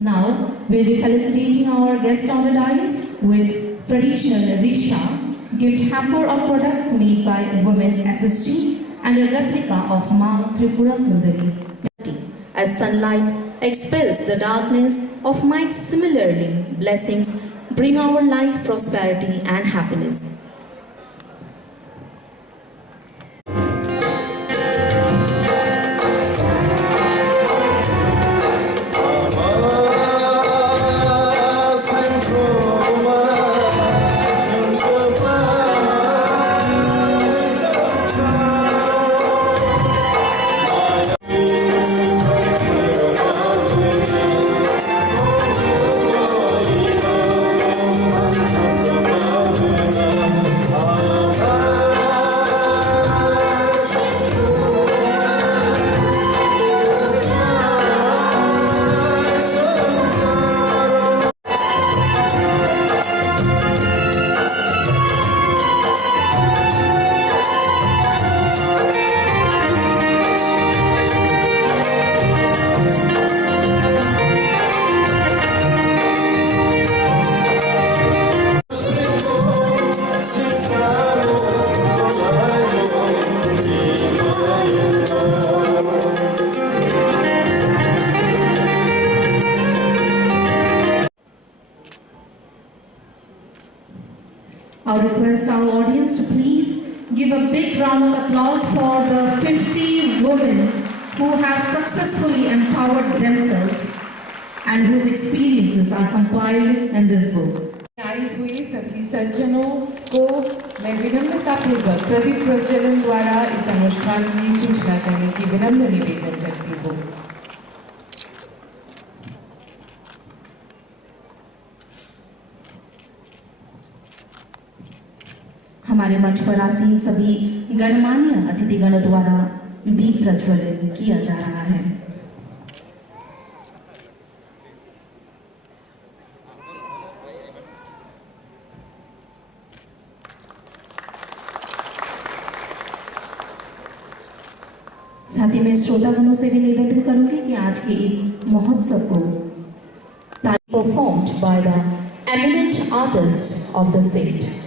Now, we'll be felicitating our guest on the dais with traditional Risha, gift hamper of products made by Women SSG and a replica of Ma Tripura Sundari's. As sunlight expels the darkness of might, similarly, blessings bring our life prosperity and happiness. I request our audience to please give a big round of applause for the 50 women who have successfully empowered themselves and whose experiences are compiled in this book. आई हुई सभी सज्जनों को मैं विनम्रतापूर्वक प्रदीप प्रज्वलन द्वारा इस अनुष्ठान की सूचना करने की विनम्र निवेदन करती हूँ। हमारे मंच पर आसीन सभी गणमान्य अतिथिगण द्वारा दीप प्रज्वलन किया जा रहा है। साथ ही मैं श्रोतागणों से भी निवेदन करूंगी कि आज के इस महोत्सव को performed by the eminent artist of the state.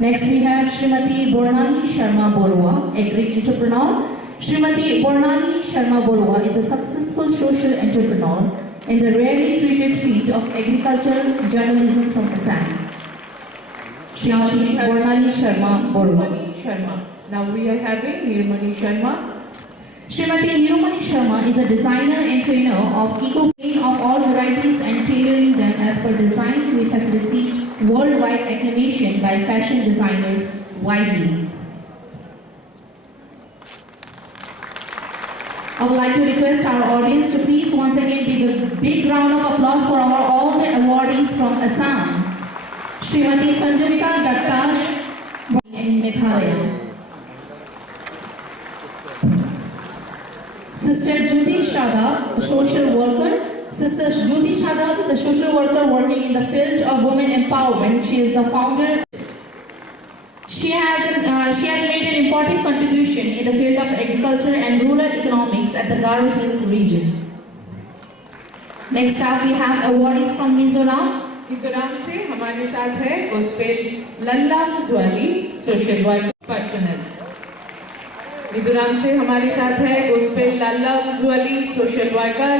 Next we have Srimati Bornani Sharma Borua, agri entrepreneur. Srimati Bornani Sharma Borua is a successful social entrepreneur in the rarely treated field of agricultural journalism from Assam. Srimati Varnali Sharma Borwa. Now we are having Nirmani Sharma. Srimati Nirmani Sharma is a designer and trainer of eco-paint of all varieties and tailoring them as per design, which has received worldwide acclamation by fashion designers widely. I would like to request our audience to please once again give a big round of applause for all the awardees from Assam. Srimati Sanjita Dattash in Meghalaya. Sister Judy Shada, a social worker. Sister Judy Shada is a social worker working in the field of women empowerment. She is the founder. She has made an important contribution in the field of agriculture and rural economics at the Garo Hills region. Next up, we have awardees from Mizoram. Mizoram से हमारे साथ है गोस्पेल लल्ला मुजवाली social worker personal. Mizoram से हमारे साथ है गोस्पेल लल्ला मुजवाली सोशल वर्कर,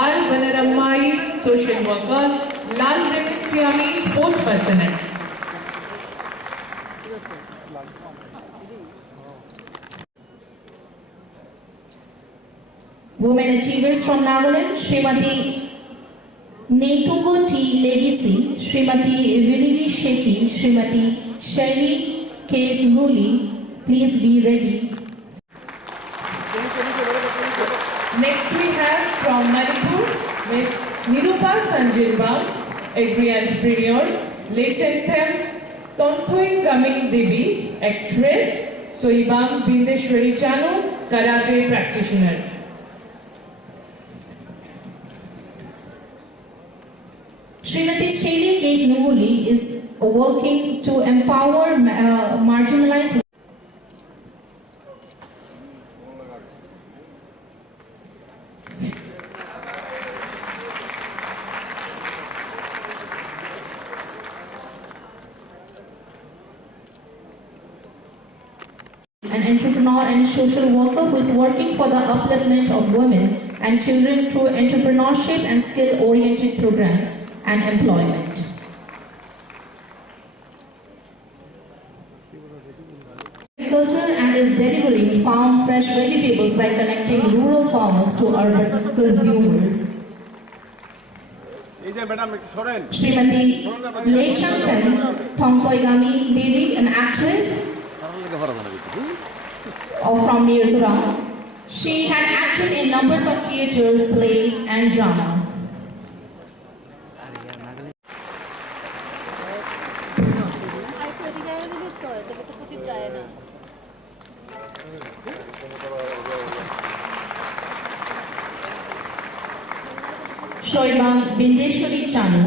आर बनरम्माई सोशल वर्कर, लाल रेमिस्टियामी sports personal. Women achievers from Nagaland, Srimati Netungo T. Legacy, Srimati Vinivi Shetty, Srimati Shaili K. Ruli, please be ready. Next we have from Manipur, Ms. Nirupa Sanjirwam, agri-entrepreneur, Leshentem Tonthuing Gaming Devi, actress, Soibam Bindeshwari Chanu, karate practitioner. Srimati Shaili K. Nuguli is working to empower marginalized an entrepreneur and social worker who is working for the upliftment of women and children through entrepreneurship and skill-oriented programs and employment. Agriculture and is delivering farm fresh vegetables by connecting rural farmers to urban consumers. Srimati Leshankan Thongtoigami Devi, an actress from Mizoram. She had acted in numbers of theatre, plays and dramas. Shoibam Bindeshwari Chanu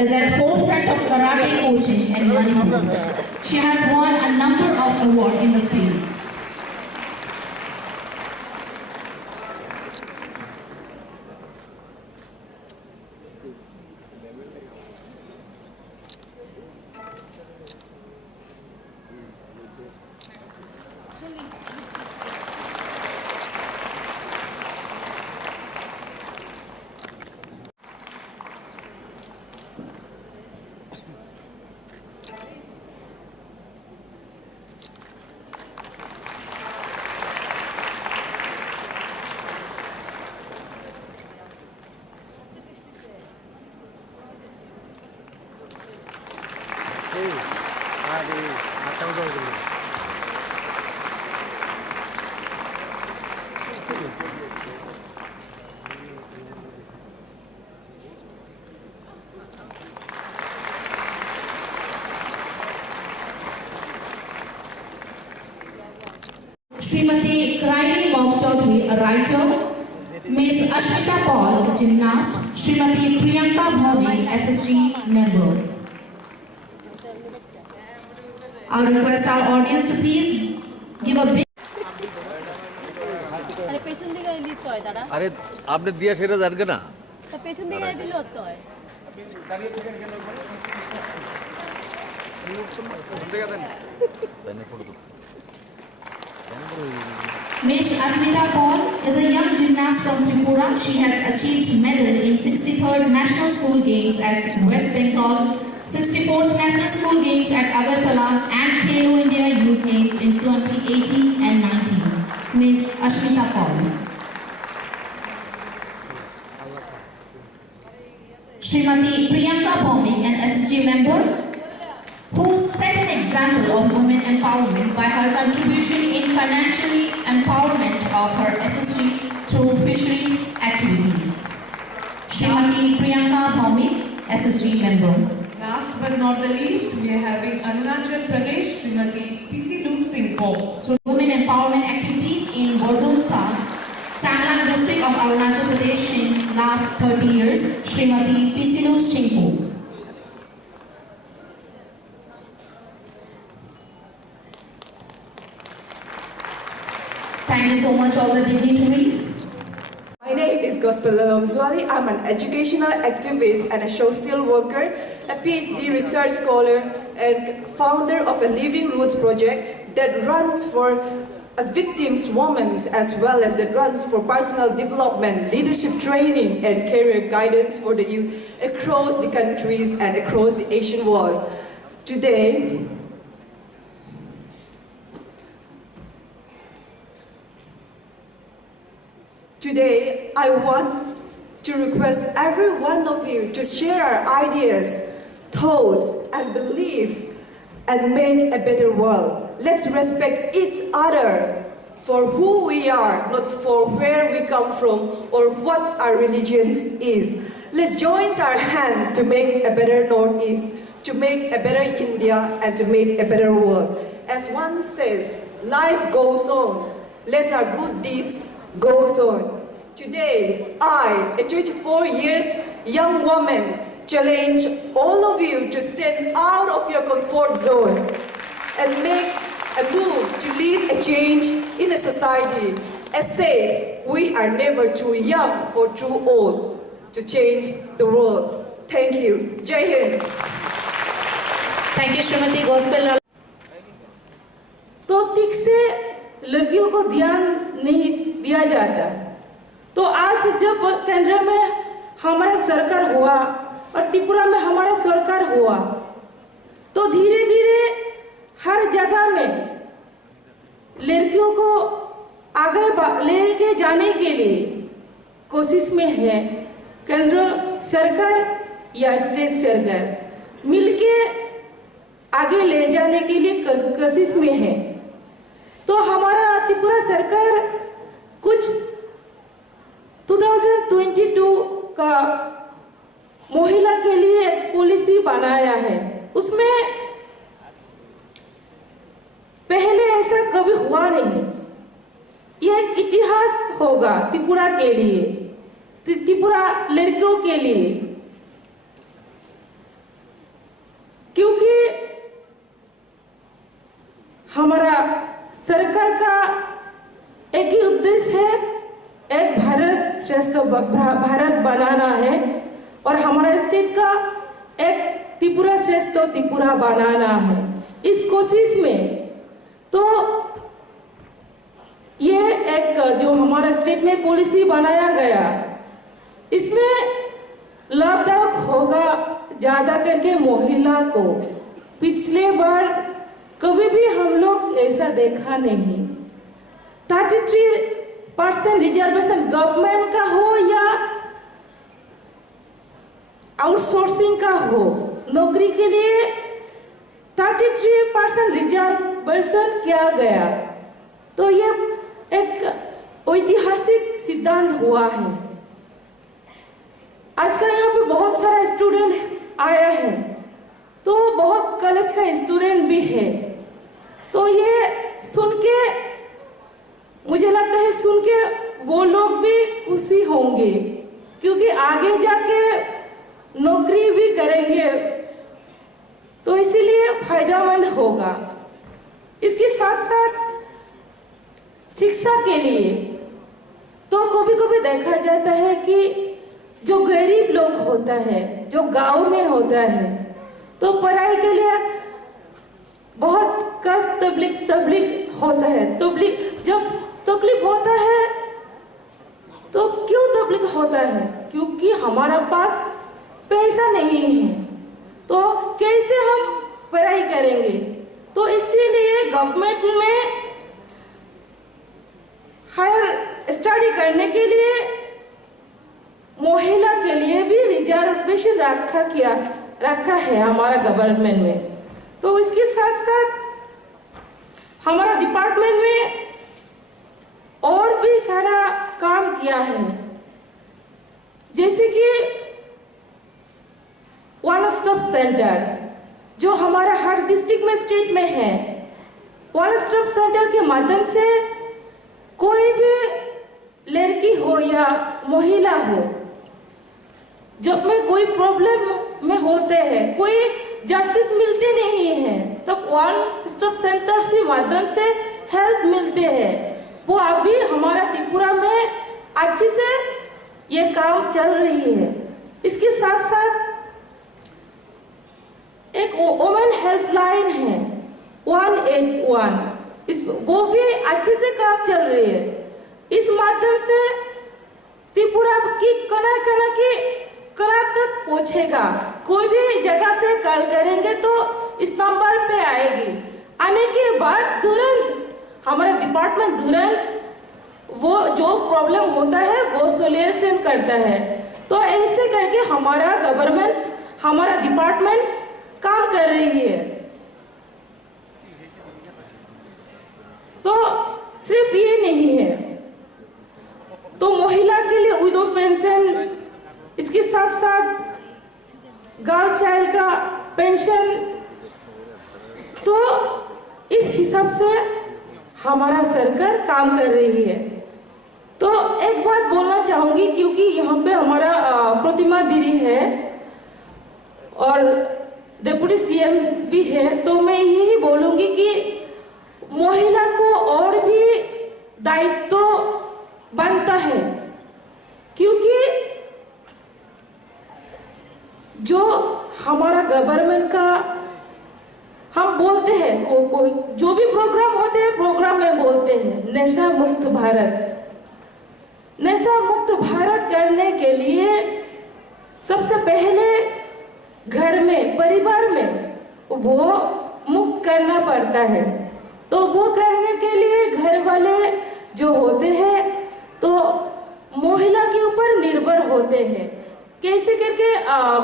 is at forefront of karate coaching in Manipur. She has won a number of awards in the field. Srimati Kraili Mahotsav, a writer, Ms. Ashmita Paul, a gymnast, Srimati Priyanka Bhavan, SSG member. I request our audience to please give a big. अरे आपने दिया शेरा जान के ना तो पेचन दिया है दिलो तो है Ms. Asmita Paul is a young gymnast from Tripura. She has achieved medal in 63rd National School Games at West Bengal 64th National School Games at Agartala and Khelo India Youth Games in 2018 and 19. Ms. Ashmita Paul. Srimati Priyanka Bhaumik, an SSG member, who set an example of women empowerment by her contribution in financially empowerment of her SSG through fisheries activities. Srimati Priyanka Bhaumik, SSG member. Last but not the least, we are having Arunachal Pradesh, Srimati Pisilu Singpo. So, women empowerment activities in Bordunsa, Changlang district of Arunachal Pradesh in last 30 years, Srimati Pisilu Singpo. Thank you so much all the dignitaries. My name is Gospel Lalomzwali. I'm an educational activist and a social worker, a PhD research scholar and founder of a Living Roots project that runs for victims, women, as well as that runs for personal development, leadership training and career guidance for the youth across the countries and across the Asian world. Today, I want to request every one of you to share our ideas, thoughts, and belief and make a better world. Let's respect each other for who we are, not for where we come from or what our religion is. Let's join our hands to make a better Northeast, to make a better India, and to make a better world. As one says, life goes on. Let our good deeds goes on. Today, I, a 24 years young woman, challenge all of you to step out of your comfort zone and make a move to lead a change in a society. As said, we are never too young or too old to change the world. Thank you. Jai Hind. Thank you, Srimati Gospel. तो ठीक से लड़कियों को ध्यान नहीं दिया जाता। तो आज जब केंद्र में हमारा सरकार हुआ और त्रिपुरा में हमारा सरकार हुआ, तो धीरे धीरे हर जगह में लड़कियों को आगे लेके जाने के लिए कोशिश में है। केंद्र सरकार या स्टेट सरकार मिलके आगे ले जाने के लिए कोशिश में है। तो हमारा त्रिपुरा सरकार कुछ 2022 का महिला के लिए एक पॉलिसी बनाया है। उसमें पहले ऐसा कभी हुआ नहीं। यह एक इतिहास होगा त्रिपुरा के लिए, त्रिपुरा लड़कियों के लिए, क्योंकि हमारा सरकार का एक ही उद्देश्य है, एक भारत श्रेष्ठ भारत बनाना है और हमारा स्टेट का एक त्रिपुरा श्रेष्ठ त्रिपुरा बनाना है। इस कोशिश में तो ये एक जो हमारा स्टेट में पॉलिसी बनाया गया, इसमें लाभदायक होगा ज़्यादा करके महिला को। पिछले बार कभी भी हम लोग ऐसा देखा नहीं। 33% रिजर्वेशन गवर्नमेंट का हो या आउटसोर्सिंग का हो, नौकरी के लिए 33% रिजर्वेशन किया गया। तो ये एक ऐतिहासिक सिद्धांत हुआ है। आज का यहाँ पे बहुत सारा स्टूडेंट आया है, तो बहुत कॉलेज का स्टूडेंट भी है। तो ये सुन के मुझे लगता है, सुन के वो लोग भी खुशी होंगे, क्योंकि आगे जाके नौकरी भी करेंगे, तो इसीलिए फायदेमंद होगा। इसके साथ साथ शिक्षा के लिए तो कभी कभी देखा जाता है कि जो गरीब लोग होता है, जो गांव में होता है, तो पढ़ाई के लिए बहुत कष्ट तकलीफ होता है। जब तकलीफ होता है तो क्यों तकलीफ होता है? क्योंकि हमारा पास पैसा नहीं है। तो कैसे हम पढ़ाई करेंगे? तो इसीलिए गवर्नमेंट में हायर स्टडी करने के लिए महिला के लिए भी रिजर्वेशन रखा है हमारा गवर्नमेंट में। तो इसके साथ साथ हमारा डिपार्टमेंट में और भी सारा काम किया है, जैसे कि वन स्टॉप सेंटर जो हमारा हर डिस्ट्रिक्ट में, स्टेट में है। वन स्टॉप सेंटर के माध्यम से कोई भी लड़की हो या महिला हो, जब में कोई प्रॉब्लम में होते हैं, कोई जस्टिस मिलते नहीं है, तब वन स्टॉप सेंटर से माध्यम से हेल्प मिलते हैं। वो अभी हमारा त्रिपुरा में अच्छे से ये काम चल रही है। इसके साथ साथ एक वुमेन हेल्पलाइन है 181, वो भी अच्छे से काम चल रही है। इस माध्यम से त्रिपुरा की कना तक पहुंचेगा। कोई भी जगह से कॉल करेंगे तो इस नंबर पे आएगी। आने के बाद तुरंत हमारा डिपार्टमेंट वो जो प्रॉब्लम होता है वो सोल्यूशन करता है। तो ऐसे करके हमारा गवर्नमेंट, हमारा डिपार्टमेंट काम कर रही है। तो सिर्फ ये नहीं है, तो महिला के लिए विडो पेंशन, इसके साथ साथ गर्ल चाइल्ड का पेंशन, तो इस हिसाब से हमारा सरकार काम कर रही है। तो एक बात बोलना चाहूंगी, क्योंकि यहाँ पे हमारा प्रतिमा दीदी है और डिप्टी सीएम भी है, तो मैं यही बोलूंगी कि महिला को और भी दायित्व बनता है, क्योंकि जो हमारा गवर्नमेंट का हम बोलते हैं, कोई जो भी प्रोग्राम होते हैं, प्रोग्राम में बोलते हैं नशा मुक्त भारत। नशा मुक्त भारत करने के लिए सबसे पहले घर में, परिवार में वो मुक्त करना पड़ता है। तो वो करने के लिए घर वाले जो होते हैं तो महिला के ऊपर निर्भर होते हैं। कैसे करके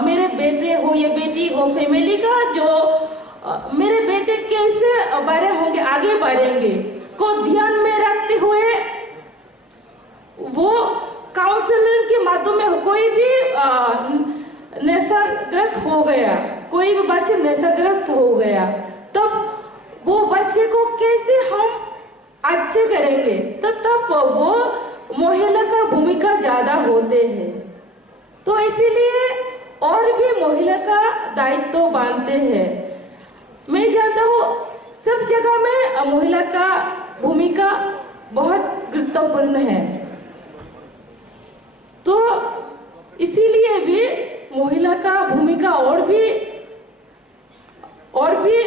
मेरे बेटे हो या बेटी हो, फैमिली का जो मेरे बेटे कैसे बड़े होंगे, आगे बढ़ेंगे को ध्यान में रखते हुए वो काउंसलिंग के माध्यम में कोई भी नशाग्रस्त हो गया, कोई भी बच्चे नशाग्रस्त हो गया, तब वो बच्चे को कैसे हम अच्छे करेंगे, तब वो महिला का भूमिका ज्यादा होते हैं। तो इसीलिए और भी महिला का दायित्व बांधते हैं। मैं जानता हूँ सब जगह में महिला का भूमिका बहुत गुरुत्वपूर्ण है, तो इसीलिए भी महिला का भूमिका और भी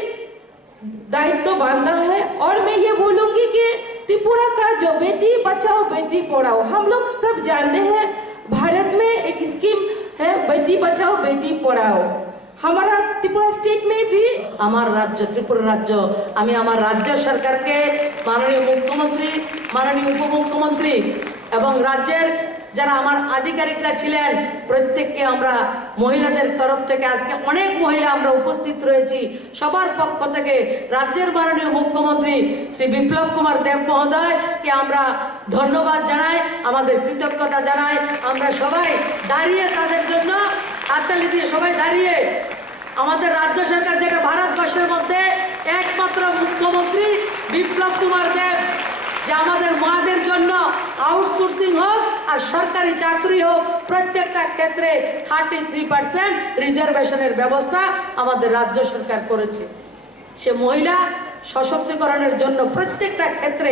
दायित्व बांधा है। और मैं ये बोलूंगी कि त्रिपुरा का जो बेटी बचाओ बेटी पढ़ाओ, हम लोग सब जानते हैं भारत में एक स्कीम है बेटी बचाओ बेटी पढ़ाओ। हमारा त्रिपुरा स्टेट में भी আমার রাজ্য ত্রিপুরা রাজ্য, আমি আমার রাজ্য সরকারকে, মাননীয় মুখ্যমন্ত্রী, মাননীয় উপমুখ্যমন্ত্রী এবং রাজ্যের যারা আমার আধিকারিকরা ছিলেন প্রত্যেককে আমরা মহিলাদের তরফ থেকে আজকে অনেক মহিলা আমরা উপস্থিত রয়েছি, সবার পক্ষ থেকে রাজ্যের মাননীয় মুখ্যমন্ত্রী শ্রী বিপ্লব কুমার দেব মহোদয়কে আমরা ধন্যবাদ জানাই, আমাদের কৃতজ্ঞতা জানাই। আমরা সবাই দাঁড়িয়ে তাদের জন্য হাততালি দিয়ে সবাই দাঁড়িয়ে, আমাদের রাজ্য সরকার যেটা ভারতবর্ষের মধ্যে একমাত্র মুখ্যমন্ত্রী বিপ্লব কুমার দেব, যে আমাদের মাদের জন্য আউটসোর্সিং হোক আর সরকারি চাকরি হোক প্রত্যেকটা ক্ষেত্রে 33% রিজার্ভেশনের ব্যবস্থা আমাদের রাজ্য সরকার করেছে। সে মহিলা সশক্তিকরণের জন্য প্রত্যেকটা ক্ষেত্রে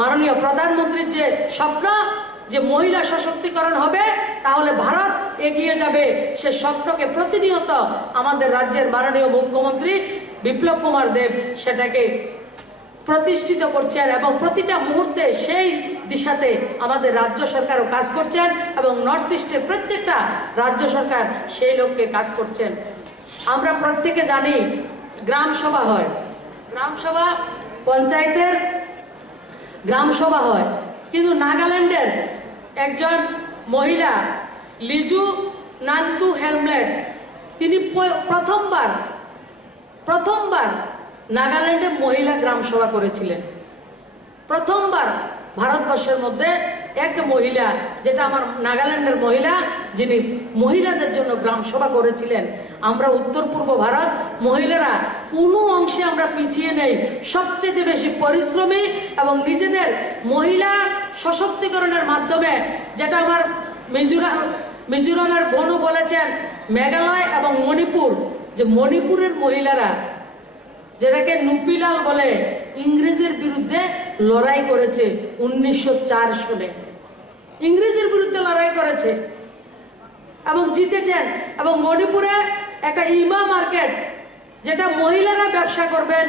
মাননীয় প্রধানমন্ত্রীর যে স্বপ্ন যে মহিলা সশক্তিকরণ হবে তাহলে ভারত এগিয়ে যাবে, সে স্বপ্নকে প্রতিনিয়ত আমাদের রাজ্যের মাননীয় মুখ্যমন্ত্রী বিপ্লব কুমার দেব সেটাকে প্রতিষ্ঠিত করছেন এবং প্রতিটা মুহূর্তে সেই দিশাতে আমাদের রাজ্য সরকারও কাজ করছেন এবং নর্থ ইস্টের প্রত্যেকটা রাজ্য সরকার সেই লক্ষ্যে কাজ করছেন। আমরা প্রত্যেকে জানি গ্রাম সভা হয়, গ্রাম সভা পঞ্চায়েতের গ্রাম সভা হয়, কিন্তু নাগাল্যান্ডের একজন মহিলা লিজু নান্তু হেলমেট তিনি প্রথমবার নাগাল্যান্ডে মহিলা গ্রাম সভা করেছিলেন। প্রথমবার ভারতবর্ষের মধ্যে এক মহিলা, যেটা আমার নাগাল্যান্ডের মহিলা, যিনি মহিলাদের জন্য গ্রাম সভা করেছিলেন। আমরা উত্তর পূর্ব ভারত মহিলারা কোনো অংশে আমরা পিছিয়ে নেই, সবচেয়ে বেশি পরিশ্রমী এবং নিজেদের মহিলা সশক্তিকরণের মাধ্যমে, যেটা আমার মিজোরামের বোনও বলেছেন, মেঘালয় এবং মণিপুর, যে মণিপুরের মহিলারা যেটাকে নুপিলাল বলে, ইংরেজের বিরুদ্ধে লড়াই করেছে 1904 সালে, ইংরেজের বিরুদ্ধে লড়াই করেছে এবং জিতেছেন। এবং মণিপুরে একটা ইমা মার্কেট, যেটা মহিলারা ব্যবসা করবেন,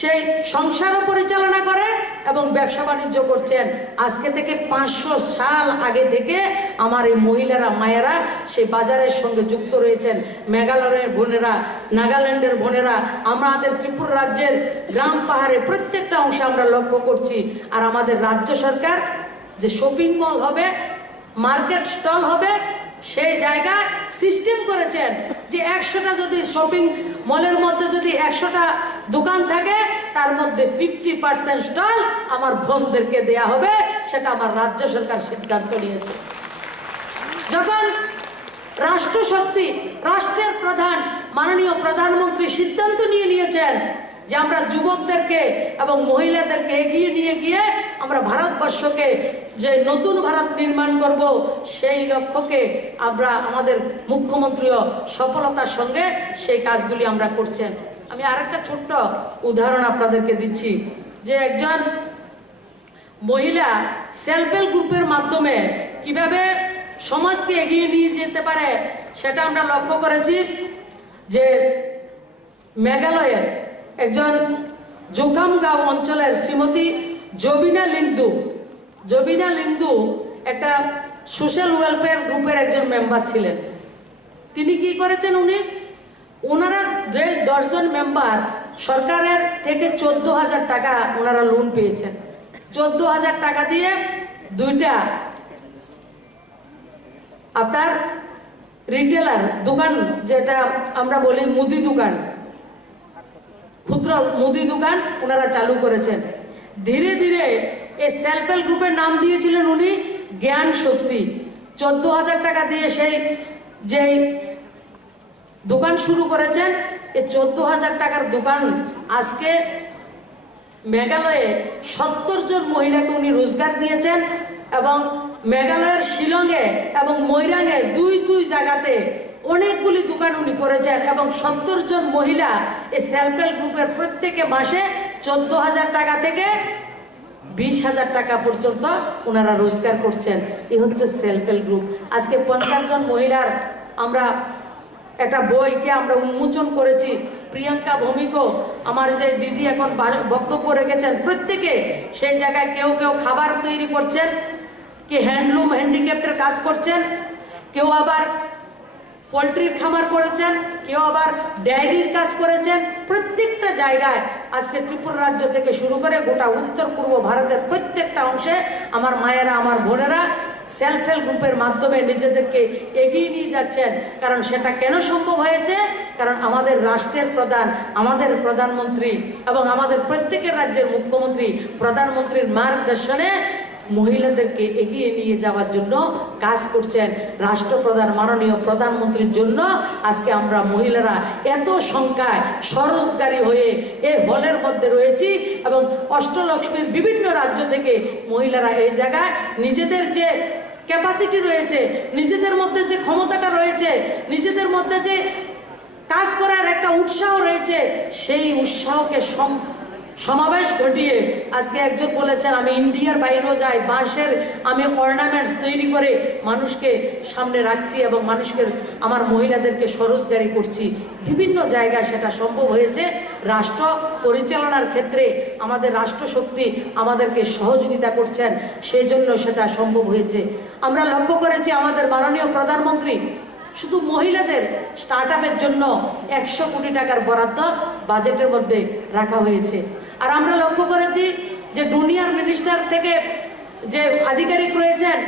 সেই সংসারও পরিচালনা করে এবং ব্যবসা বাণিজ্য করছেন। আজকে থেকে 500 সাল আগে থেকে আমার এই মহিলারা, মায়েরা সেই বাজারের সঙ্গে যুক্ত রয়েছেন। মেঘালয়ের বোনেরা, নাগাল্যান্ডের বোনেরা, আমাদের ত্রিপুরা রাজ্যের গ্রাম পাহাড়ে প্রত্যেকটা অংশে আমরা লক্ষ্য করছি। আর আমাদের রাজ্য সরকার যে শপিং মল হবে, মার্কেট স্টল হবে, সেই জায়গায় সিস্টেম করেছেন যে 100টা যদি শপিং মলের মধ্যে যদি 100টা দোকান থাকে, তার মধ্যে 50% স্টল আমার বোনদেরকে দেয়া হবে। সেটা আমার রাজ্য সরকার সিদ্ধান্ত নিয়েছে। যখন রাষ্ট্রশক্তি, রাষ্ট্রের প্রধান মাননীয় প্রধানমন্ত্রী সিদ্ধান্ত নিয়েছেন যে আমরা যুবকদেরকে এবং মহিলাদেরকে এগিয়ে নিয়ে গিয়ে আমরা ভারতবর্ষকে যে নতুন ভারত নির্মাণ করব, সেই লক্ষ্যকে আমরা আমাদের মুখ্যমন্ত্রীও সফলতার সঙ্গে সেই কাজগুলি আমরা করছেন। আমি আরেকটা ছোট্ট উদাহরণ আপনাদেরকে দিচ্ছি, যে একজন মহিলা সেলফ হেল্প গ্রুপের মাধ্যমে কিভাবে সমাজকে এগিয়ে নিয়ে যেতে পারে, সেটা আমরা লক্ষ্য করেছি। যে মেঘালয়ের একজন জোখামগাঁও অঞ্চলের শ্রীমতী জবিনা লিন্দু একটা সোশ্যাল ওয়েলফেয়ার গ্রুপের একজন মেম্বার ছিলেন। তিনি কি করেছেন, ওনারা যে 10 জন মেম্বার সরকারের থেকে 14,000 টাকা ওনারা লোন পেয়েছেন। 14,000 টাকা দিয়ে 2টা আপনার রিটেলার দোকান, যেটা আমরা বলি মুদি দোকান, ক্ষুদ্র মুদি দোকান ওনারা চালু করেছেন। ধীরে ধীরে এই সেলফ হেল্প গ্রুপের নাম দিয়েছিলেন উনি জ্ঞান শক্তি। 14,000 টাকা দিয়ে সেই যে দোকান শুরু করেছেন, এই 14,000 টাকার দোকান আজকে মেঘালয়ে 70 জন মহিলাকে উনি রোজগার দিয়েছেন। এবং মেঘালয়ের শিলংয়ে এবং ময়রাঙে দুই জায়গাতে অনেকগুলি দোকান উনি করেছেন। এবং 70 জন মহিলা এই সেলফ হেল্প গ্রুপের প্রত্যেকে মাসে 14,000 টাকা থেকে 20,000 টাকা পর্যন্ত ওনারা রোজগার করছেন। এই হচ্ছে সেলফ হেল্প গ্রুপ। আজকে 50 জন মহিলার আমরা একটা বইকে আমরা উন্মোচন করেছি। প্রিয়াঙ্কা ভৌমিকও, আমার যে দিদি এখন বক্তব্য রেখেছেন, প্রত্যেকে সেই জায়গায় কেউ খাবার তৈরি করছেন, কে হ্যান্ডলুম হ্যান্ডিক্যাপ্টের কাজ করছেন, কেউ আবার পোলট্রির খামার করেছেন, কেউ আবার ডায়েরির কাজ করেছেন। প্রত্যেকটা জায়গায় আজকে ত্রিপুরা রাজ্য থেকে শুরু করে গোটা উত্তর পূর্ব ভারতের প্রত্যেকটা অংশে আমার মায়েরা, আমার বোনেরা সেলফ হেল্প গ্রুপের মাধ্যমে নিজেদেরকে এগিয়ে নিয়ে যাচ্ছেন। কারণ সেটা কেন সম্ভব হয়েছে? কারণ আমাদের রাষ্ট্রের প্রধান, আমাদের প্রধানমন্ত্রী এবং আমাদের প্রত্যেকের রাজ্যের মুখ্যমন্ত্রী, প্রধানমন্ত্রীর মার্গদর্শনে মহিলাদেরকে এগিয়ে নিয়ে যাওয়ার জন্য কাজ করছেন। রাষ্ট্রপ্রধান মাননীয় প্রধানমন্ত্রীর জন্য আজকে আমরা মহিলারা এত সংখ্যায় স্বরোজগারী হয়ে এই হলের মধ্যে রয়েছি। এবং অষ্টলক্ষ্মীর বিভিন্ন রাজ্য থেকে মহিলারা এই জায়গায় নিজেদের যে ক্যাপাসিটি রয়েছে, নিজেদের মধ্যে যে ক্ষমতাটা রয়েছে, নিজেদের মধ্যে যে কাজ করার একটা উৎসাহ রয়েছে, সেই উৎসাহকে সমাবেশ ঘটিয়ে আজকে একজন বলেছেন, আমি ইন্ডিয়ার বাইরেও যাই, বাঁশের আমি অর্নামেন্টস তৈরি করে মানুষকে সামনে রাখছি এবং মানুষকে, আমার মহিলাদেরকে স্বরোজগারি করছি। বিভিন্ন জায়গায় সেটা সম্ভব হয়েছে। রাষ্ট্র পরিচালনার ক্ষেত্রে আমাদের রাষ্ট্রশক্তি আমাদেরকে সহযোগিতা করছেন, সেই জন্য সেটা সম্ভব হয়েছে। আমরা লক্ষ্য করেছি আমাদের মাননীয় প্রধানমন্ত্রী শুধু মহিলাদের স্টার্ট আপের জন্য 100 কোটি টাকার বরাদ্দ বাজেটের মধ্যে রাখা হয়েছে। আর আমরা লক্ষ্য করেছি যে ডোনিয়ার মিনিস্টার থেকে যে আধিকারিক রয়েছেন,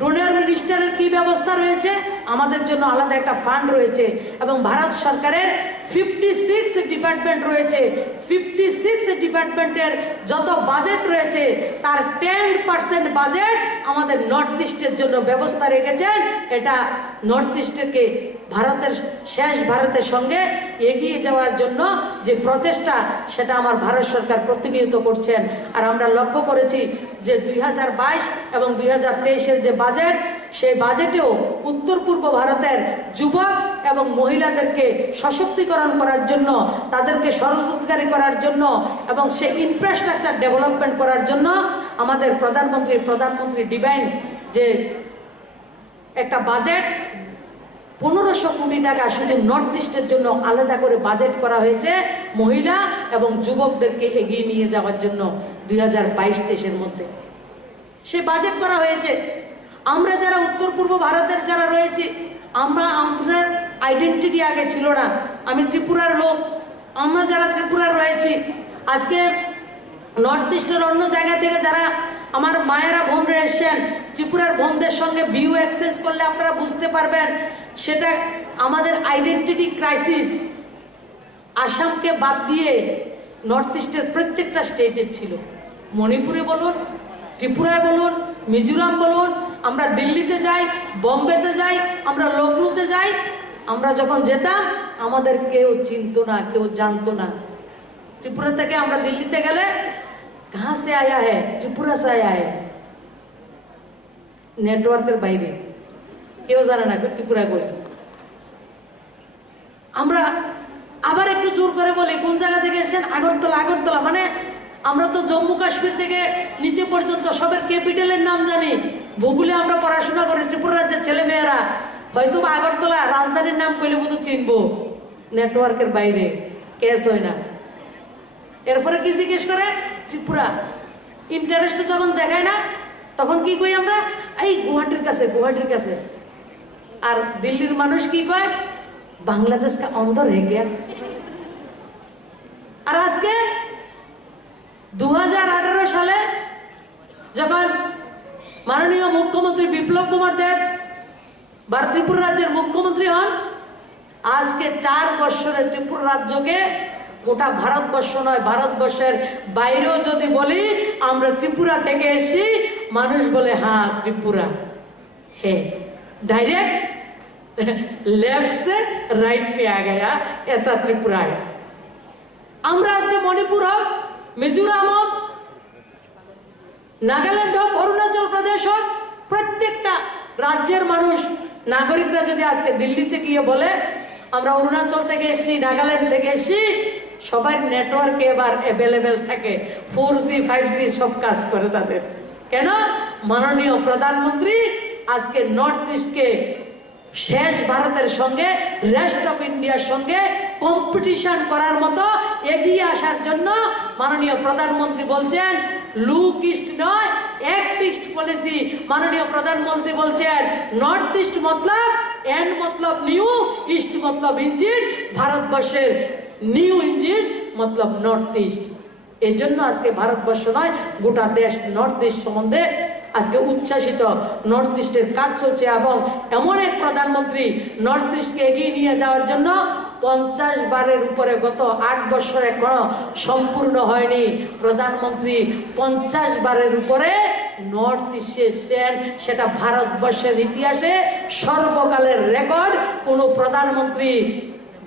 ডোনিয়ার মিনিস্টারের কি ব্যবস্থা রয়েছে, আমাদের জন্য আলাদা একটা ফান্ড রয়েছে এবং ভারত সরকারের 56 ডিপার্টমেন্ট রয়েছে। 56 ডিপার্টমেন্টের যত বাজেট রয়েছে তার 10% বাজেট আমাদের নর্থ ইস্টের জন্য ব্যবস্থা রেখেছেন। এটা নর্থ ইস্টকে ভারতের ভারতের সঙ্গে এগিয়ে যাওয়ার জন্য যে প্রচেষ্টা, সেটা আমার ভারত সরকার প্রতিনিয়ত করছেন। আর আমরা লক্ষ্য করেছি যে 2022 এবং 2023-এর যে বাজেট, সেই বাজেটেও উত্তর পূর্ব ভারতের যুবক এবং মহিলাদেরকে সশক্তিকরণ করার জন্য, তাদেরকে স্বরোজগারী করার জন্য এবং সেই ইনফ্রাস্ট্রাকচার ডেভেলপমেন্ট করার জন্য আমাদের প্রধানমন্ত্রী ডিভাইন যে একটা বাজেট 1500 কোটি টাকা শুধু নর্থ ইস্টের জন্য আলাদা করে বাজেট করা হয়েছে মহিলা এবং যুবকদেরকে এগিয়ে নিয়ে যাওয়ার জন্য 2022-23-এর মধ্যে সে বাজেট করা হয়েছে। আমরা যারা উত্তর পূর্ব ভারতের যারা রয়েছি, আমাদের আইডেন্টিটি আগে ছিল না। আমি ত্রিপুরার লোক, আমরা যারা ত্রিপুরার রয়েছি, আজকে নর্থ ইস্টের অন্য জায়গা থেকে যারা আমার মায়েরা বোনরা এসছেন, ত্রিপুরার বোনদের সঙ্গে ভিউ এক্সচেঞ্জ করলে আপনারা বুঝতে পারবেন সেটা আমাদের আইডেন্টিটি ক্রাইসিস আসামকে বাদ দিয়ে নর্থ ইস্টের প্রত্যেকটা স্টেটে ছিল। মণিপুরে বলুন, ত্রিপুরায় বলুন, মিজোরাম বলুন, আমরা দিল্লিতে যাই, বম্বেতে যাই, আমরা লখনউতে যাই, আমরা যখন যেতাম আমাদের কেউ চিনতো না, কেউ জানতো না। ত্রিপুরা থেকে আমরা দিল্লিতে গেলে কাহা সে আয়া হ্যায়, ত্রিপুরা সে আয়া হ্যায়, নেটওয়ার্কের বাইরে কেউ জানে না ত্রিপুরা কই। আমরা আবার একটু জোর করে বলি কোন জায়গা থেকে এসেছেন, আগরতলা। আগরতলা মানে আমরা তো জম্মু কাশ্মীর থেকে নিচে পর্যন্ত সবের ক্যাপিটালের নাম জানি। ভূগোলে আমরা পড়াশোনা করি, ত্রিপুরা রাজ্যের ছেলেমেয়েরা হয়তো আগরতলা রাজধানীর নাম কইলে বোধ চিনবো, নেটওয়ার্কের বাইরে ক্যাশ হয় না। এরপরে কি জিজ্ঞেস করে ত্রিপুরা, ইন্টারেস্ট যখন দেখায় না তখন কি কই আমরা, এই গুয়াহাটির কাছে, গুয়াহাটির কাছে। আর দিল্লির মানুষ কি কয়, বাংলাদেশ কা অন্দর হে গিয়া। আর আজকে 2018 সালে যখন মাননীয় মুখ্যমন্ত্রী বিপ্লব কুমার দেব ত্রিপুরা রাজ্যের মুখ্যমন্ত্রী হন, আজকে 4 বছরে ত্রিপুরা রাজ্যকে গোটা ভারতবর্ষ নয়, ভারতবর্ষের বাইরেও যদি বলি আমরা ত্রিপুরা থেকে এসি, মানুষ বলে হ্যাঁ ত্রিপুরা है, डायरेक्ट लेफ्ट से राइट में आ गया, ऐसा त्रिपुरा है। আমরা আজকে মণিপুর হোক, মিজোরাম হোক, নাগাল্যান্ড হোক, অরুণাচল প্রদেশ হোক, প্রত্যেকটা রাজ্যের মানুষ নাগরিকরা যদি আজকে দিল্লিতে গিয়ে বলে আমরা অরুণাচল থেকে এসেছি, নাগাল্যান্ড থেকে এসেছি, সবার নেটওয়ার্কে এবার অ্যাভেলেবেল থাকে, 4G 5G সব কাজ করে তাদের। কেন? মাননীয় প্রধানমন্ত্রী আজকে নর্থ ইস্টকে শেষ ভারতের সঙ্গে, রেস্ট অফ ইন্ডিয়ার সঙ্গে কম্পিটিশন করার মতো এগিয়ে আসার জন্য মাননীয় প্রধানমন্ত্রী বলছেন লুক ইস্ট নয়, অ্যাক্ট ইস্ট পলিসি। মাননীয় প্রধানমন্ত্রী বলছেন নর্থ ইস্ট মতলব, এন মতলব নিউ, ইস্ট মতলব ইঞ্জিন, ভারতবর্ষের নিউ ইঞ্জিন মতলব নর্থ ইস্ট। এই জন্য আজকে ভারতবর্ষ নয়, গোটা দেশ নর্থ ইস্ট সম্বন্ধে আজকে উচ্ছ্বাসিত। নর্থ ইস্টের কাজ চলছে এবং এমন এক প্রধানমন্ত্রী নর্থ ইস্টকে এগিয়ে নিয়ে যাওয়ার জন্য 50 বারের উপরে গত 8 বছর এখনো সম্পূর্ণ হয়নি। প্রধানমন্ত্রী 50 বারের উপরে নর্থ ইস্টে এসেছেন, সেটা ভারতবর্ষের ইতিহাসে সর্বকালের রেকর্ড। কোনো প্রধানমন্ত্রী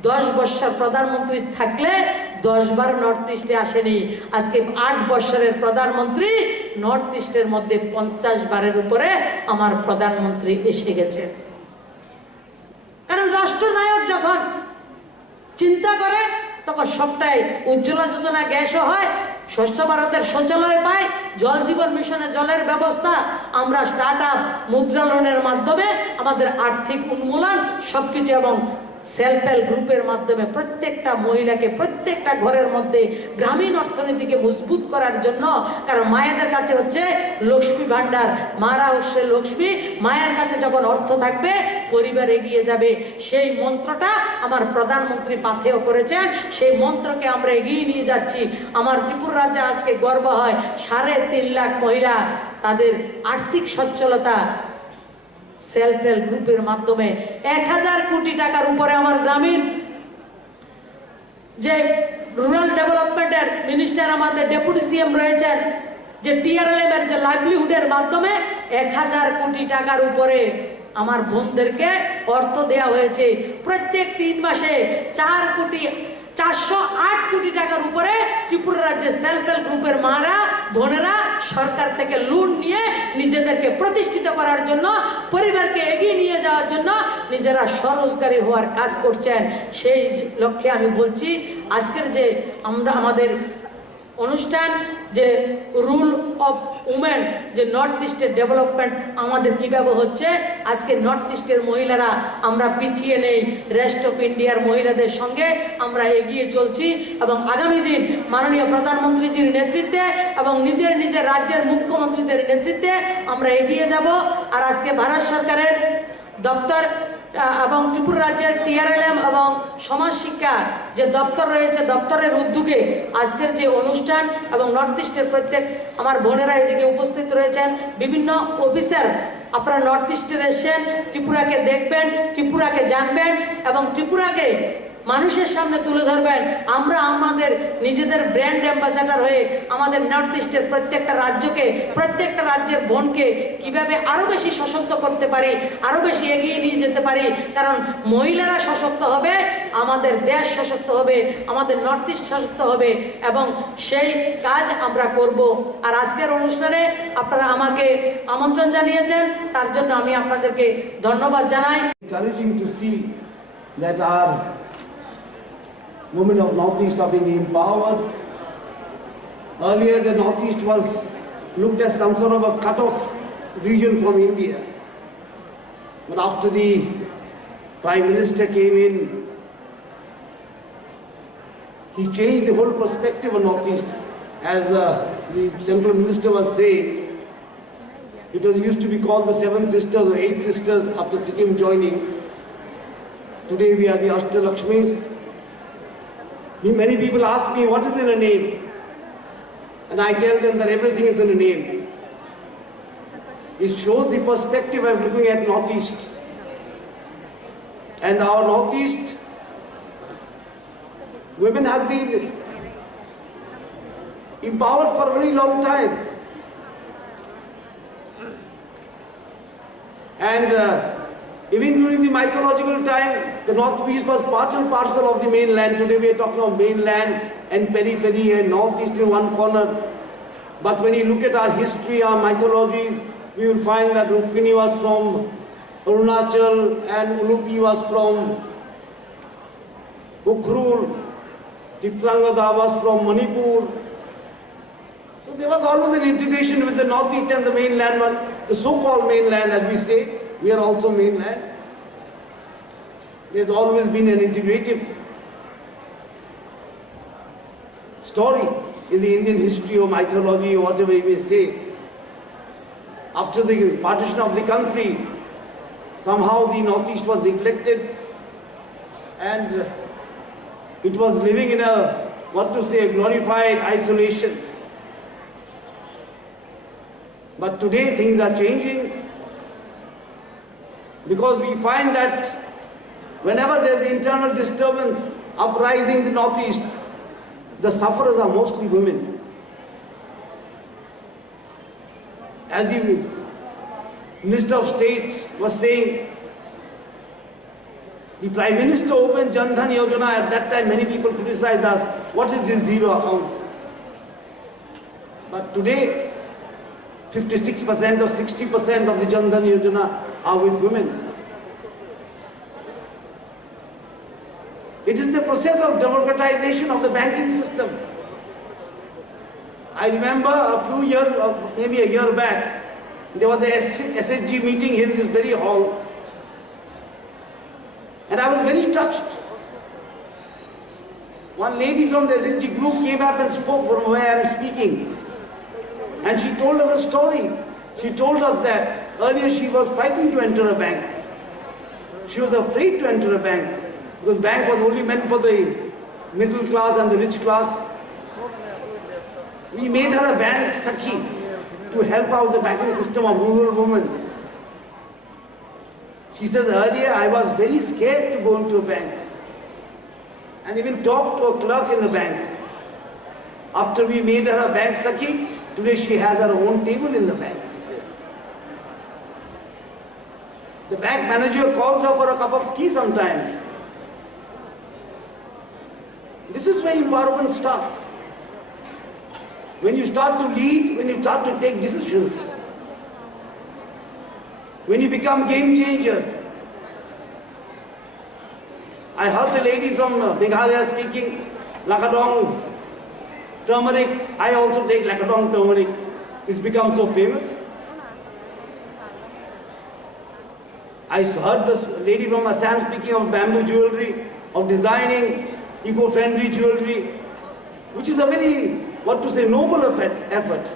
10 বছর প্রধানমন্ত্রী থাকলে 10 বার নর্থ ইস্টে আসেনি। আজকে 8 বছরের প্রধানমন্ত্রী নর্থ ইস্টের মধ্যে 50 বারের উপরে আমার প্রধানমন্ত্রী এসে গেছে। কারণ রাষ্ট্রনায়ক যখন চিন্তা করে তখন সবটাই, উজ্জ্বলা যোজনা গ্যাসও হয়, স্বচ্ছ ভারতের শৌচালয় পায়, জল জীবন মিশনে জলের ব্যবস্থা, আমরা স্টার্ট আপ মুদ্রা লোনের মাধ্যমে আমাদের আর্থিক উন্মূলন সবকিছু এবং সেলফ হেল্প গ্রুপের মাধ্যমে প্রত্যেকটা মহিলাকে প্রত্যেকটা ঘরের মধ্যে গ্রামীণ অর্থনীতিকে মজবুত করার জন্য, কারণ মায়েদের কাছে হচ্ছে লক্ষ্মী ভাণ্ডার, মারা হচ্ছে লক্ষ্মী, মায়ের কাছে যখন অর্থ থাকবে পরিবার এগিয়ে যাবে। সেই মন্ত্রটা আমার প্রধানমন্ত্রী পাথেয় করেছেন, সেই মন্ত্রকে আমরা এগিয়ে নিয়ে যাচ্ছি। আমার ত্রিপুরা রাজ্যে আজকে গর্ব হয় 3.5 লাখ মহিলা তাদের আর্থিক সচ্ছলতা সেলফ হেল্প গ্রুপের মাধ্যমে 1000 কোটি টাকার উপরে আমার গ্রামীণ যে রুরাল ডেভেলপমেন্টের মিনিস্টার আমাদের ডেপুটি সিএম রয়েছেন, যে টিআরএলএম এর যে লাইভলিহুডের মাধ্যমে 1000 কোটি টাকার উপরে আমার বোনদেরকে অর্থ দেওয়া হয়েছে। প্রত্যেক 3 মাসে 408 কোটি টাকার উপরে ত্রিপুরা রাজ্যের সেলফ হেল্প গ্রুপের মারা বোনেরা সরকার থেকে লোন নিয়ে নিজেদেরকে প্রতিষ্ঠিত করার জন্য, পরিবারকে এগিয়ে নিয়ে যাওয়ার জন্য নিজেরা স্বরোজগারী হওয়ার কাজ করছেন। সেই লক্ষ্যে আমি বলছি আজকের যে আমাদের অনুষ্ঠান, যে রুল অফ উমেন, যে নর্থ ইস্টের ডেভেলপমেন্ট আমাদের কীভাবে হচ্ছে, আজকে নর্থ ইস্টের মহিলারা আমরা পিছিয়ে নেই, রেস্ট অফ ইন্ডিয়ার মহিলাদের সঙ্গে আমরা এগিয়ে চলছি। এবং আগামী দিন মাননীয় প্রধানমন্ত্রীজির নেতৃত্বে এবং নিজের নিজের রাজ্যের মুখ্যমন্ত্রীদের নেতৃত্বে আমরা এগিয়ে যাব। আর আজকে ভারত সরকারের দপ্তর এবং ত্রিপুরা রাজ্যের টিআরএলএম এবং সমাজ শিক্ষা যে দপ্তর রয়েছে, দপ্তরের উদ্যোগে আজকের যে অনুষ্ঠান, এবং নর্থ ইস্টের প্রত্যেক আমার বোনেরা এদিকে উপস্থিত রয়েছেন, বিভিন্ন অফিসার আপনারা নর্থ ইস্টের এসেছেন, ত্রিপুরাকে দেখবেন, ত্রিপুরাকে জানবেন এবং ত্রিপুরাকে মানুষের সামনে তুলে ধরবেন। আমরা আমাদের নিজেদের ব্র্যান্ড অ্যাম্বাসাডার হয়ে আমাদের নর্থ ইস্টের প্রত্যেকটা রাজ্যকে, প্রত্যেকটা রাজ্যের বোনকে কিভাবে আরও বেশি সশক্ত করতে পারি, আরও বেশি এগিয়ে নিয়ে যেতে পারি। কারণ মহিলারা সশক্ত হবে, আমাদের দেশ সশক্ত হবে, আমাদের নর্থ ইস্ট সশক্ত হবে, এবং সেই কাজ আমরা করব। আর আজকের অনুষ্ঠানে আপনারা আমাকে আমন্ত্রণ জানিয়েছেন, তার জন্য আমি আপনাদেরকে ধন্যবাদ জানাই। Encouraging to see that our women of Northeast are being empowered. Earlier the Northeast was looked as some sort of a cut-off region from India. But after the Prime Minister came in, he changed the whole perspective of Northeast. As the Central Minister was saying, it was used to be called the 7 sisters or 8 sisters after Sikkim joining. Today we are the Ashtalakshmis. Many people ask me, what is in a name? And I tell them that everything is in a name. It shows the perspective I'm looking at Northeast. And our Northeast women have been empowered for a very long time. And even during the mythological time, the Northeast was part and parcel of the mainland. Today we are talking of mainland and periphery and Northeast in one corner. But when you look at our history, our mythologies, we will find that Rukmini was from Arunachal and Ulupi was from Ukhrul, Chitrangada was from Manipur. So there was always an integration with the Northeast and the mainland, the so-called mainland as we say. We are also mainland. There's always been an integrative story in the Indian history or mythology or whatever you may say. After the partition of the country, somehow the Northeast was neglected and it was living in a, what to say, glorified isolation. But today things are changing, because we find that whenever there's internal disturbance, uprising in the Northeast, the sufferers are mostly women. As the Minister of State was saying, the Prime Minister opened Jan Dhan Yojana. At that time many people criticized us, what is this zero account? But today 56% or 60% of the Jan Dhan Yojana are with women. It is the process of democratization of the banking system. I remember a few years, maybe a year back, there was a SHG meeting here in this very hall. And I was very touched. One lady from the SHG group came up and spoke from where I am speaking. And she told us a story. She told us that earlier she was frightened to enter a bank. She was afraid to enter a bank because bank was only meant for the middle class and the rich class. We made her a bank Sakhi to help out the banking system of rural women. She says, earlier I was very scared to go into a bank and even talk to a clerk in the bank. After we made her a bank Sakhi, today she has her own table in the bank. The bank manager calls her for a cup of tea sometimes. This is where empowerment starts. When you start to lead, when you start to take decisions, when you become game changers. I heard the lady from Meghalaya speaking Lakadong turmeric. I also take Lakadong turmeric. It's become so famous. I heard this lady from Assam speaking of bamboo jewelry, of designing eco-friendly jewelry, which is a very, noble effort.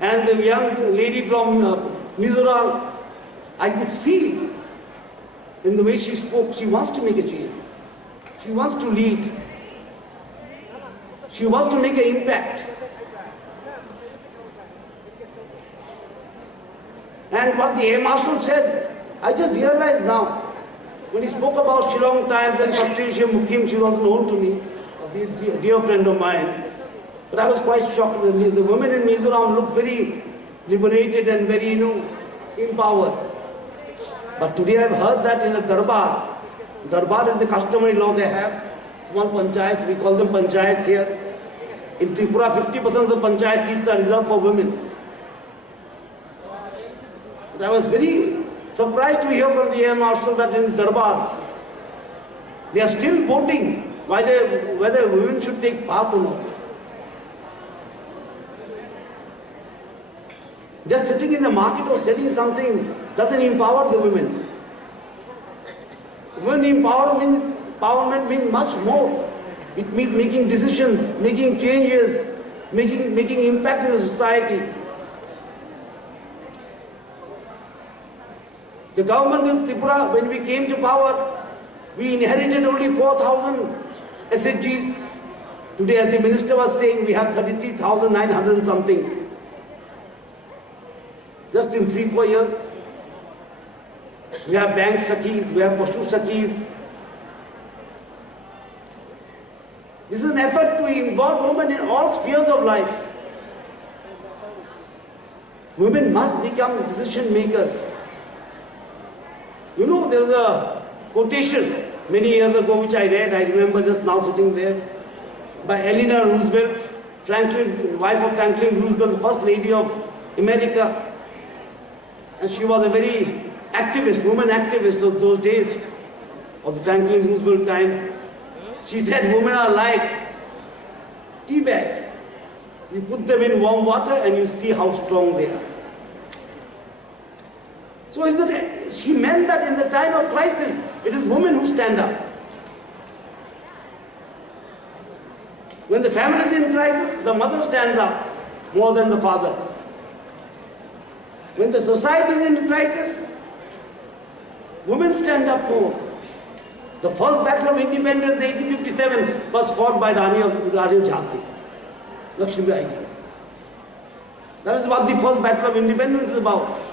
And the young lady from Mizoram, I could see in the way she spoke, she wants to make a change. She wants to lead. She wants to make an impact. And what the Air Marshal said, I just realized now, when he spoke about Shillong Times and Patricia Mukim, she was known to me, a dear friend of mine. But I was quite shocked. The women in Mizoram look very liberated and very, empowered. But today I've heard that in the Darbar. Darbar is the customary law they have. Small panchayats, we call them panchayats here. In Tripura, 50% of the panchayat seats are reserved for women. But I was very surprised to hear from the Air Marshal that in Darbars, they are still voting whether women should take part or not. Just sitting in the market or selling something doesn't empower the women. Women empowerment means much more. It means making decisions, making changes, making impact in the society. The government in Tripura, when we came to power, we inherited only 4,000 SHGs. Today, as the minister was saying, we have 33,900 something. Just in 3-4 years. We have bank Sakhis, we have Pashu Sakhis. This is an effort to involve women in all spheres of life. Women must become decision makers. There was a quotation many years ago which I read, I remember just now sitting there, by Eleanor Roosevelt, wife of Franklin Roosevelt, the first lady of America. And she was a very woman activist of those days, of the Franklin Roosevelt times. She said women are like tea bags. You put them in warm water and you see how strong they are. So she meant that in the time of crisis, it is women who stand up. When the family is in crisis, the mother stands up more than the father. When the society is in crisis, women stand up more. The first battle of independence, 1857, was fought by Rani Jhansi, Lakshmi Bai Ji. That is what the first battle of independence is about.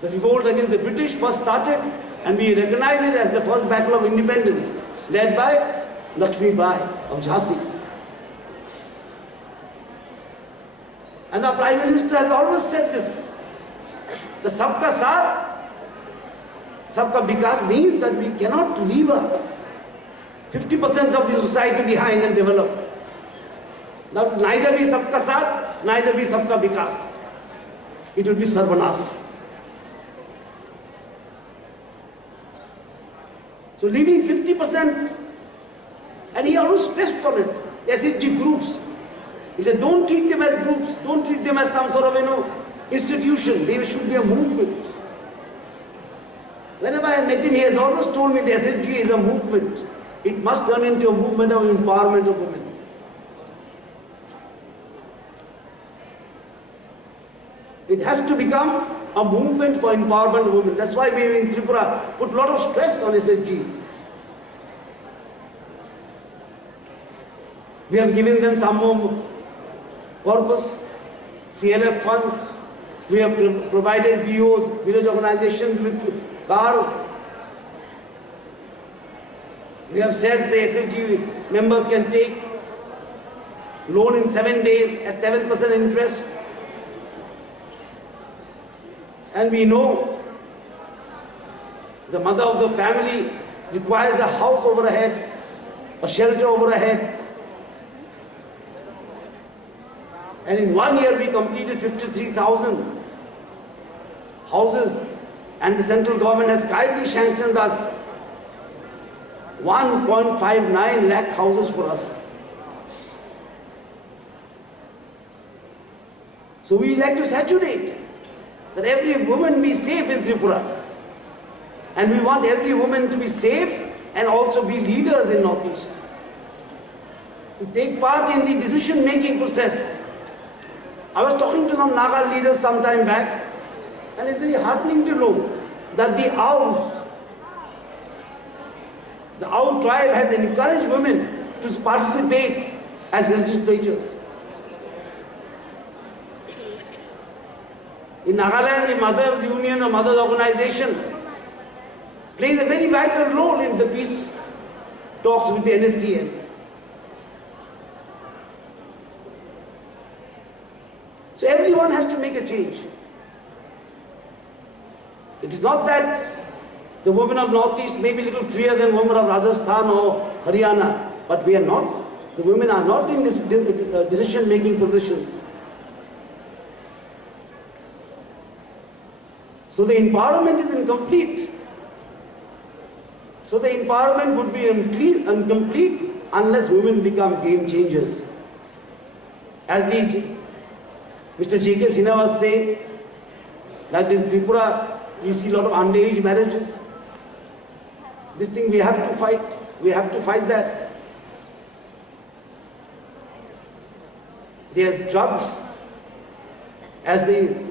The revolt against the British first started, and we recognize it as the first battle of independence, led by Lakshmi Bai of Jhansi. And our Prime Minister has always said this. The Sabka Saath, Sabka Vikas means that we cannot leave 50% of the society behind and develop. That would neither be Sabka Saath, neither be Sabka Vikas. It would be Sarvanas. So leaving 50%, and he always stressed on it, SHG groups. He said, don't treat them as groups, don't treat them as some sort of, institution. They should be a movement. I met him, he has always told me the SHG is a movement. It must turn into a movement of empowerment of women. It has to become a movement for empowerment of women. That's why we in Tripura put a lot of stress on SHGs. We have given them some more corpus, CLF funds. We have provided VOs, village organizations with cars. We have said the SHG members can take loan in 7 days at 7% interest. And we know the mother of the family requires a house over her head, a shelter over her head. And in 1 year we completed 53,000 houses, and the central government has kindly sanctioned us 1.59 lakh houses for us. So we like to saturate that every woman be safe in Tripura. And we want every woman to be safe and also be leaders in Northeast. To take part in the decision-making process. I was talking to some Naga leaders some time back, and it's very heartening to know that the Owl tribe has encouraged women to participate as legislators. In Nagaland, the Mothers Union or Mothers Organization plays a very vital role in the peace talks with the NSCN. So everyone has to make a change. It is not that the women of Northeast may be a little freer than women of Rajasthan or Haryana, but we are not. The women are not in decision-making positions. So the empowerment is incomplete. So the empowerment would be incomplete unless women become game changers. As Mr. J.K. Sinha was saying, that in Tripura we see a lot of underage marriages. This thing we have to fight. We have to fight that. There's drugs. As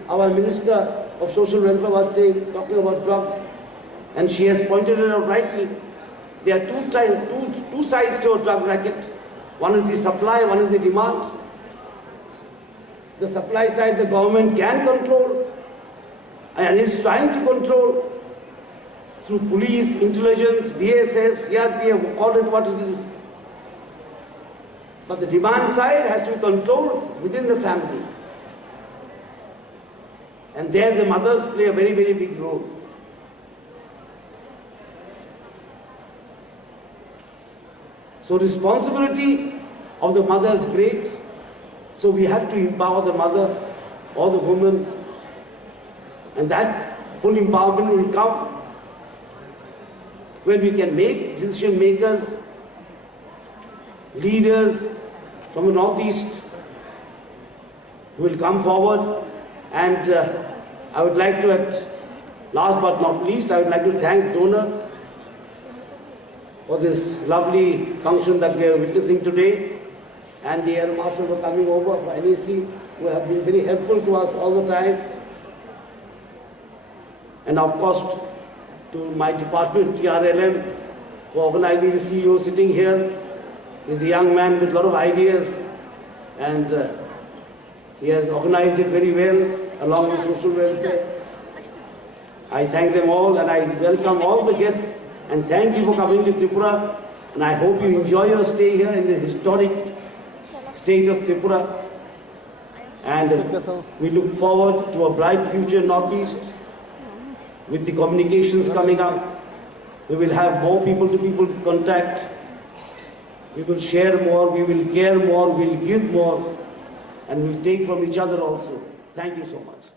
our Minister of Social Welfare was saying, talking about drugs, and she has pointed it out rightly. There are two sides to a drug racket. One is the supply, one is the demand. The supply side the government can control and is trying to control through police, intelligence, BSF, CRPF, call it what it is. But the demand side has to be controlled within the family. And there the mothers play a very, very big role. So responsibility of the mother is great. So we have to empower the mother or the woman, and that full empowerment will come when we can make decision makers, leaders from the Northeast will come forward. And I would like to, last but not least, I would like to thank donor for this lovely function that we are witnessing today, and the Air Marshal for coming over for NAC, who have been very helpful to us all the time. And of course, to my department, TRLM, for organizing the CEO sitting here. He's a young man with a lot of ideas, and he has organized it very well, along with social welfare. I thank them all, and I welcome all the guests, and thank you for coming to Tripura, and I hope you enjoy your stay here in the historic state of Tripura, and we look forward to a bright future in Northeast. With the communications coming up, we will have more people-to-people contact, we will share more, we will care more, we will give more, and we will take from each other also. Thank you so much.